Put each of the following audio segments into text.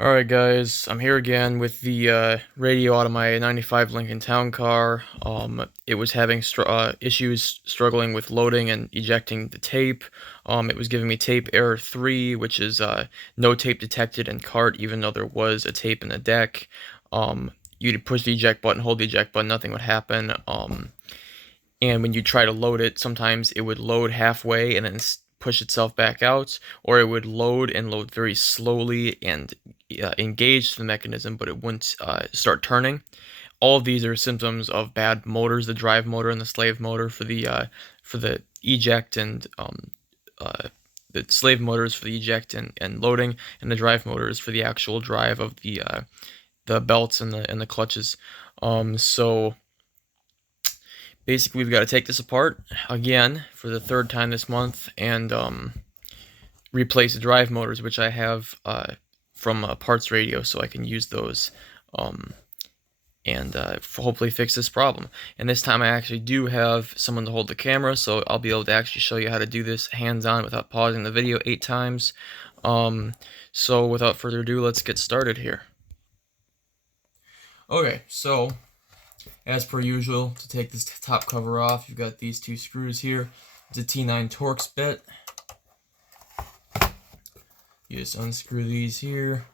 Alright guys, I'm here again with the radio out of my 95 Lincoln Town Car. It was having issues struggling with loading and ejecting the tape. It was giving me tape error 3, which is no tape detected in cart, even though there was a tape in the deck. You'd push the eject button, hold the eject button, nothing would happen. And when you try to load it, sometimes it would load halfway and then push itself back out, or it would load and load very slowly and engage the mechanism, but it wouldn't start turning. All of these are symptoms of bad motors: the drive motor and the slave motor for the eject, and the slave motors for the eject and loading, and the drive motors for the actual drive of the belts and the clutches. So basically, we've got to take this apart again for the third time this month and replace the drive motors, which I have from Parts Radio, so I can use those and hopefully fix this problem. And this time I actually do have someone to hold the camera, so I'll be able to actually show you how to do this hands-on without pausing the video 8 times. So without further ado, let's get started here. Okay, so as per usual, to take this top cover off, you've got these two screws here. It's a T9 Torx bit. You just unscrew these here.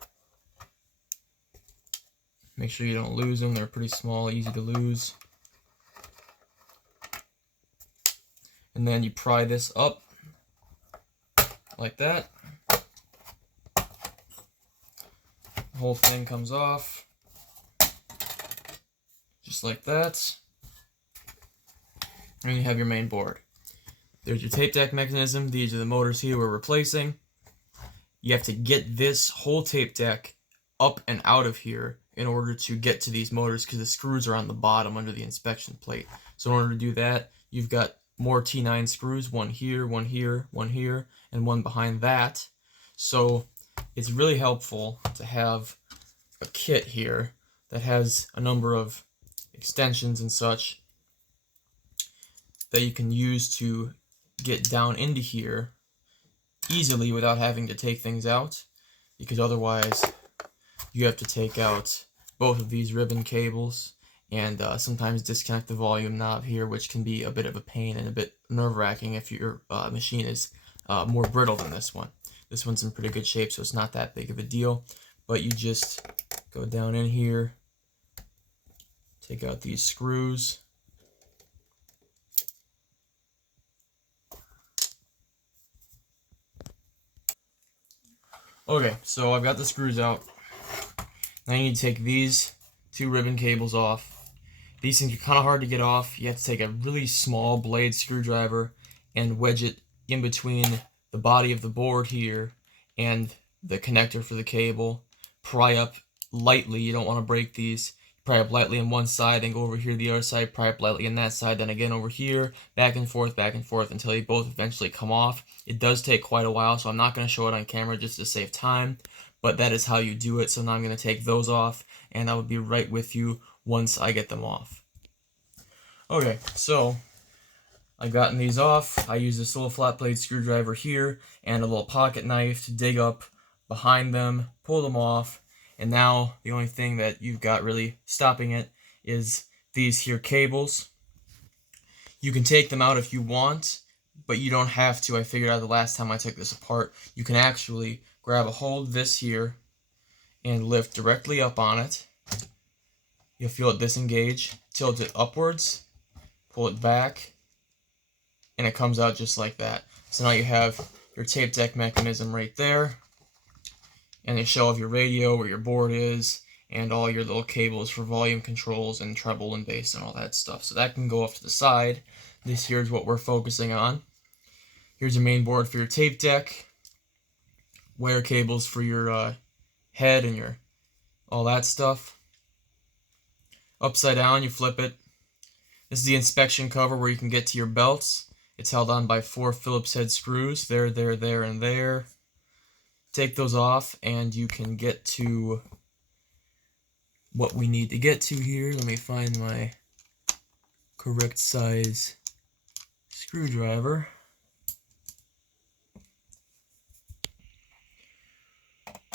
Make sure you don't lose them. They're pretty small, easy to lose. And then you pry this up like that. The whole thing comes off just like that. And you have your main board. There's your tape deck mechanism. These are the motors here we're replacing. You have to get this whole tape deck up and out of here in order to get to these motors, because the screws are on the bottom under the inspection plate. So in order to do that, you've got more T9 screws, one here, one here, one here, and one behind that. So it's really helpful to have a kit here that has a number of extensions and such that you can use to get down into here easily without having to take things out, because otherwise you have to take out both of these ribbon cables and sometimes disconnect the volume knob here, which can be a bit of a pain and a bit nerve-wracking if your machine is more brittle than this one. This one's in pretty good shape, so it's not that big of a deal, but you just go down in here, take out these screws, okay, so I've got the screws out. Now you need to take these two ribbon cables off. These things are kind of hard to get off. You have to take a really small blade screwdriver and wedge it in between the body of the board here and the connector for the cable. Pry up lightly. You don't want to break these. Pry up lightly on one side, then go over here to the other side, pry up lightly on that side, then again over here, back and forth until they both eventually come off. It does take quite a while, so I'm not going to show it on camera just to save time, but that is how you do it. So now I'm going to take those off, and I will be right with you once I get them off. Okay, so I've gotten these off. I use this little flat blade screwdriver here and a little pocket knife to dig up behind them, pull them off, and now the only thing that you've got really stopping it is these here cables. You can take them out if you want, but you don't have to. I figured out the last time I took this apart, you can actually grab a hold of this here and lift directly up on it. You'll feel it disengage, tilt it upwards, pull it back, and it comes out just like that. So now you have your tape deck mechanism right there, and a shell of your radio where your board is, and all your little cables for volume controls and treble and bass and all that stuff. So that can go off to the side. This here is what we're focusing on. Here's your main board for your tape deck, wire cables for your head and your all that stuff. Upside down, you flip it. This is the inspection cover where you can get to your belts. It's held on by 4 Phillips head screws, there, and there. Take those off, and you can get to what we need to get to here. Let me find my correct size screwdriver.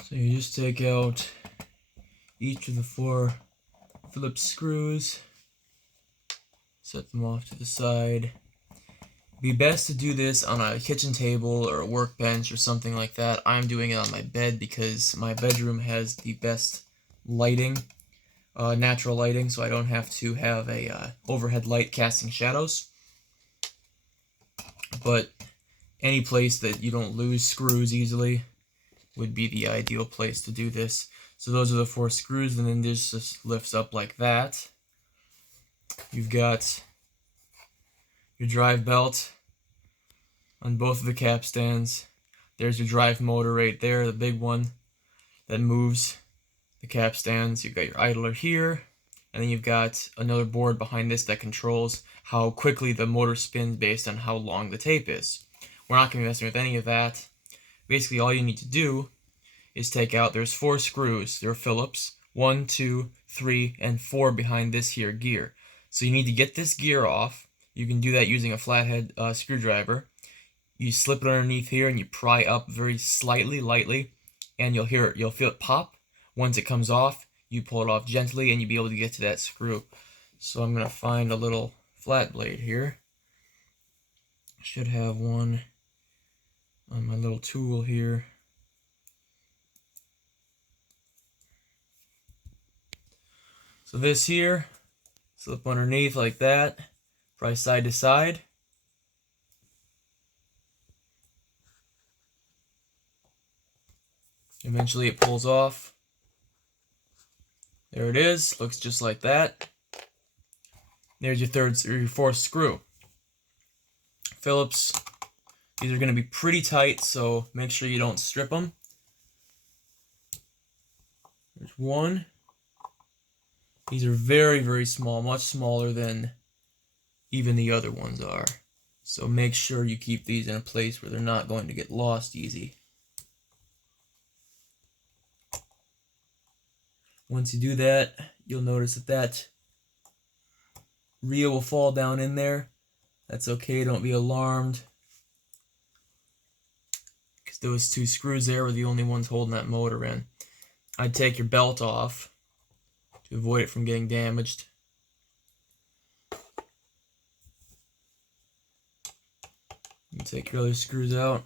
So So you just take out each of the 4 Phillips screws, set them off to the side. It'd be best to do this on a kitchen table or a workbench or something like that. I'm doing it on my bed because my bedroom has the best lighting, natural lighting, so I don't have to have a overhead light casting shadows. But any place that you don't lose screws easily would be the ideal place to do this. So those are the 4 screws, and then this just lifts up like that. You've got your drive belt on both of the capstans. There's your drive motor right there, the big one that moves the capstans. You've got your idler here, and then you've got another board behind this that controls how quickly the motor spins based on how long the tape is. We're not going to be messing with any of that. Basically, all you need to do is take out, there's 4 screws. They're Phillips, 1, 2, 3, and 4 behind this here gear. So you need to get this gear off. You can do that using a flathead screwdriver. You slip it underneath here and you pry up very slightly, lightly, and you'll feel it pop. Once it comes off, you pull it off gently and you'll be able to get to that screw. So I'm going to find a little flat blade here. I should have one on my little tool here. So this here, slip underneath like that, pry side to side. Eventually it pulls off. There it is, looks just like that. There's your 3rd or your 4th screw. Phillips, these are going to be pretty tight, so make sure you don't strip them. There's 1. These are very, very small, much smaller than even the other ones are. So make sure you keep these in a place where they're not going to get lost easy. Once you do that, you'll notice that reel will fall down in there. That's okay, don't be alarmed, because those 2 screws there were the only ones holding that motor in. I'd take your belt off to avoid it from getting damaged. You take your other screws out.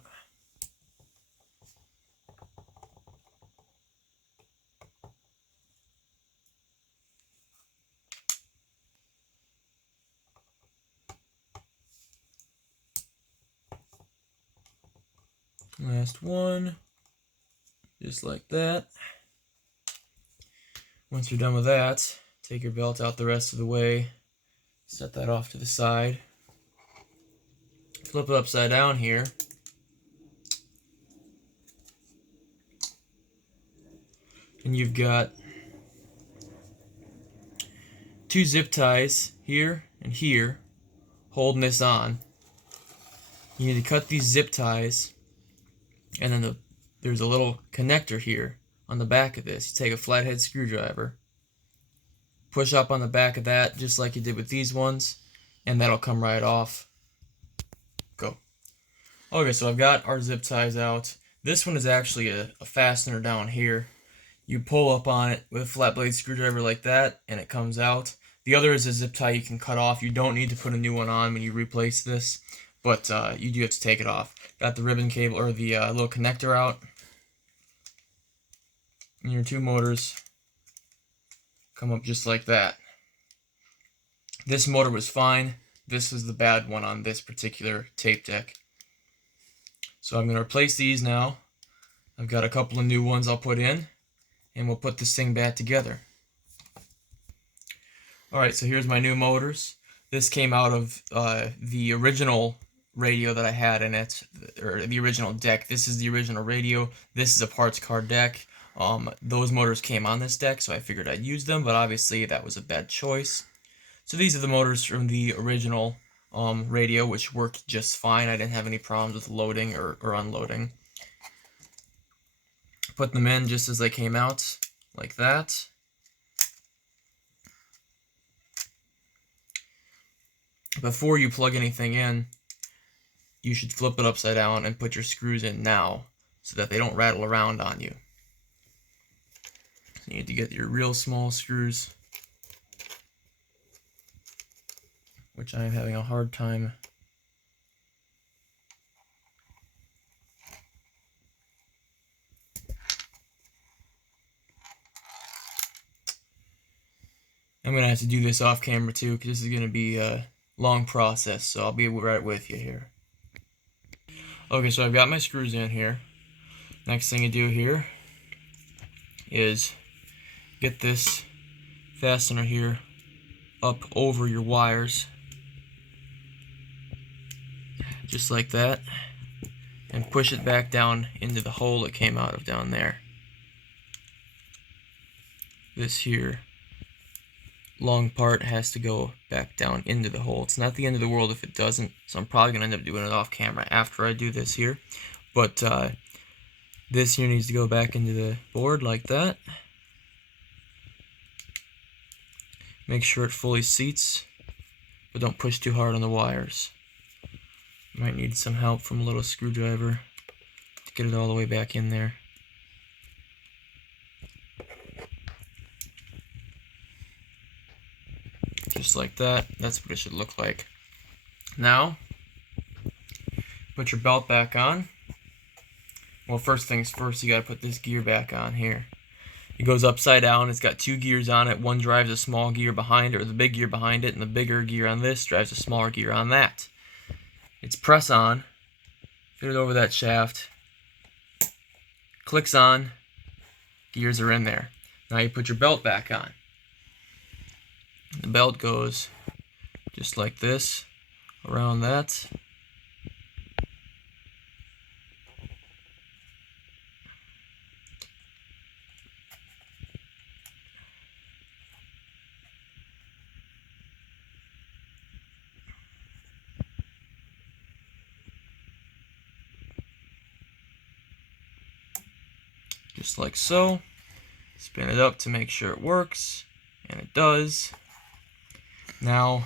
Last one, just like that. Once you're done with that, take your belt out the rest of the way, set that off to the side, flip it upside down here, and you've got 2 zip ties here and here holding this on. You need to cut these zip ties, and then there's a little connector here on the back of this. You take a flathead screwdriver, push up on the back of that just like you did with these ones, and that'll come right off. Go. Okay, so I've got our zip ties out. This one is actually a fastener down here. You pull up on it with a flat blade screwdriver like that, and it comes out. The other is a zip tie you can cut off. You don't need to put a new one on when you replace this, but you do have to take it off. Got the ribbon cable, or the little connector out. And your 2 motors come up just like that. This motor was fine. This is the bad one on this particular tape deck. So I'm going to replace these now. I've got a couple of new ones I'll put in, and we'll put this thing back together. Alright, so here's my new motors. This came out of the original radio that I had in it, or the original deck. This is the original radio. This is a parts car deck. Those motors came on this deck, so I figured I'd use them, but obviously that was a bad choice. So these are the motors from the original radio, which worked just fine. I didn't have any problems with loading or unloading. Put them in just as they came out, like that. Before you plug anything in, you should flip it upside down and put your screws in now so that they don't rattle around on you. You need to get your real small screws, which I am having a hard time. I'm going to have to do this off camera too, because this is going to be a long process, so I'll be right with you here. Okay, so I've got my screws in here. Next thing you do here is get this fastener here up over your wires, just like that, and push it back down into the hole it came out of down there. This here long part has to go back down into the hole. It's not the end of the world if it doesn't, so I'm probably going to end up doing it off camera after I do this here. But this here needs to go back into the board like that. Make sure it fully seats, but don't push too hard on the wires. Might need some help from a little screwdriver to get it all the way back in there. Just like that. That's what it should look like. Now, put your belt back on. Well, first things first, you gotta put this gear back on here. It goes upside down. It's got two gears on it. One drives a small gear behind it, or the big gear behind it, and the bigger gear on this drives a smaller gear on that. It's press on. Fit it over that shaft. Clicks on. Gears are in there. Now you put your belt back on. The belt goes just like this, around that. Just like so. Spin it up to make sure it works, and it does. Now,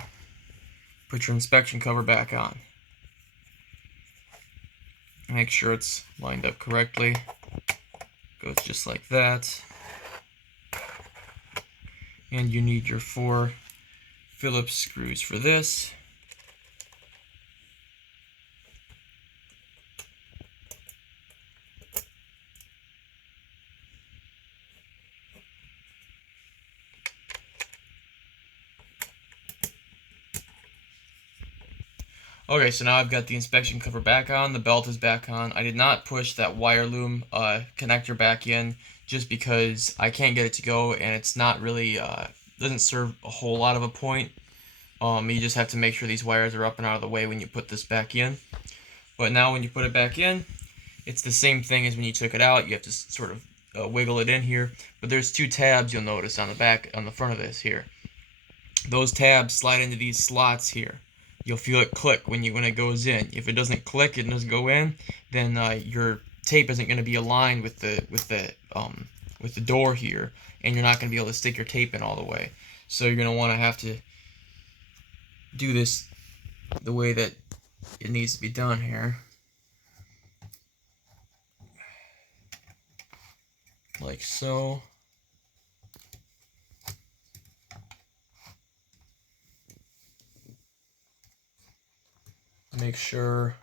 put your inspection cover back on. Make sure it's lined up correctly. Goes just like that. And you need your 4 Phillips screws for this. Okay, so now I've got the inspection cover back on, the belt is back on. I did not push that wire loom connector back in just because I can't get it to go, and it's not really, doesn't serve a whole lot of a point. You just have to make sure these wires are up and out of the way when you put this back in. But now when you put it back in, it's the same thing as when you took it out. You have to sort of wiggle it in here. But there's 2 tabs you'll notice on the back, on the front of this here. Those tabs slide into these slots here. You'll feel it click when it goes in. If it doesn't click, it doesn't go in, then your tape isn't going to be aligned with the door here, and you're not going to be able to stick your tape in all the way. So you're going to want to have to do this the way that it needs to be done here. Like so. Make sure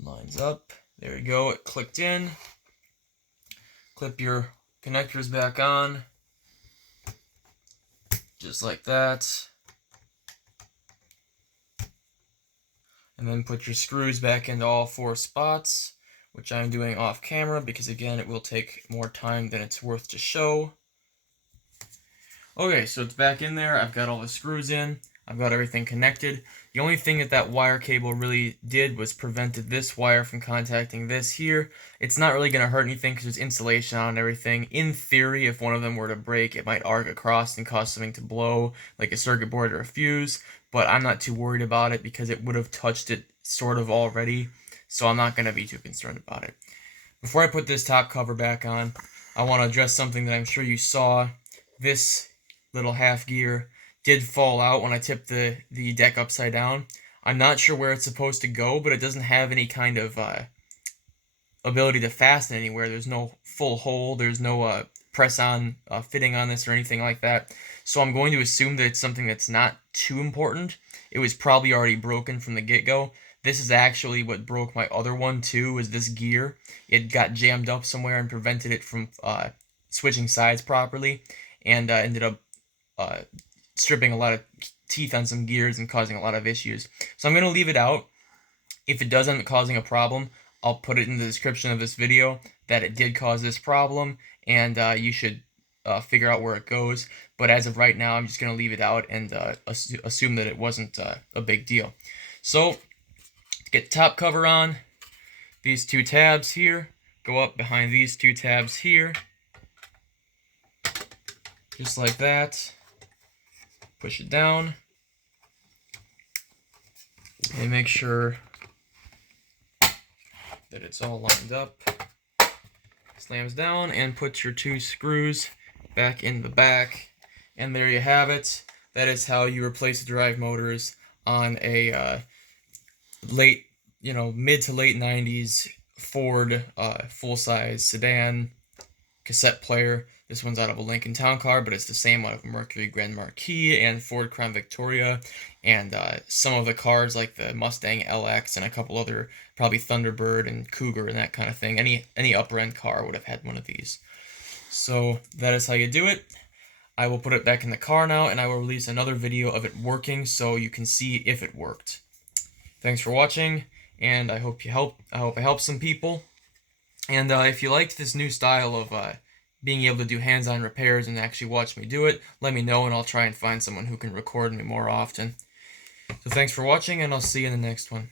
lines up. There we go, it clicked in. Clip your connectors back on, just like that. And then put your screws back into all 4 spots, which I'm doing off camera because again it will take more time than it's worth to show. Okay, so it's back in there. I've got all the screws in. I've got everything connected. The only thing that wire cable really did was prevented this wire from contacting this here. It's not really going to hurt anything because there's insulation on and everything. In theory, if one of them were to break, it might arc across and cause something to blow, like a circuit board or a fuse, but I'm not too worried about it because it would have touched it sort of already, so I'm not going to be too concerned about it. Before I put this top cover back on, I want to address something that I'm sure you saw. This little half gear did fall out when I tipped the deck upside down. I'm not sure where it's supposed to go, but it doesn't have any kind of ability to fasten anywhere. There's no full hole. There's no press-on fitting on this or anything like that. So I'm going to assume that it's something that's not too important. It was probably already broken from the get-go. This is actually what broke my other one too, was this gear. It got jammed up somewhere and prevented it from switching sides properly, and ended up stripping a lot of teeth on some gears and causing a lot of issues. So I'm going to leave it out. If it does end up causing a problem, I'll put it in the description of this video that it did cause this problem, and you should figure out where it goes. But as of right now, I'm just going to leave it out and assume that it wasn't a big deal. So, to get the top cover on, these two tabs here go up behind these two tabs here, just like that. Push it down, and make sure that it's all lined up. Slams down, and put your two screws back in the back, and there you have it. That is how you replace the drive motors on a mid to late 90s Ford full-size sedan cassette player. This one's out of a Lincoln Town Car, but it's the same out of Mercury Grand Marquis and Ford Crown Victoria, and some of the cars like the Mustang LX and a couple other, probably Thunderbird and Cougar and that kind of thing. Any upper end car would have had one of these. So that is how you do it. I will put it back in the car now, and I will release another video of it working so you can see if it worked. Thanks for watching, and I hope I helped some people. And if you liked this new style of being able to do hands-on repairs and actually watch me do it, let me know, and I'll try and find someone who can record me more often. So thanks for watching, and I'll see you in the next one.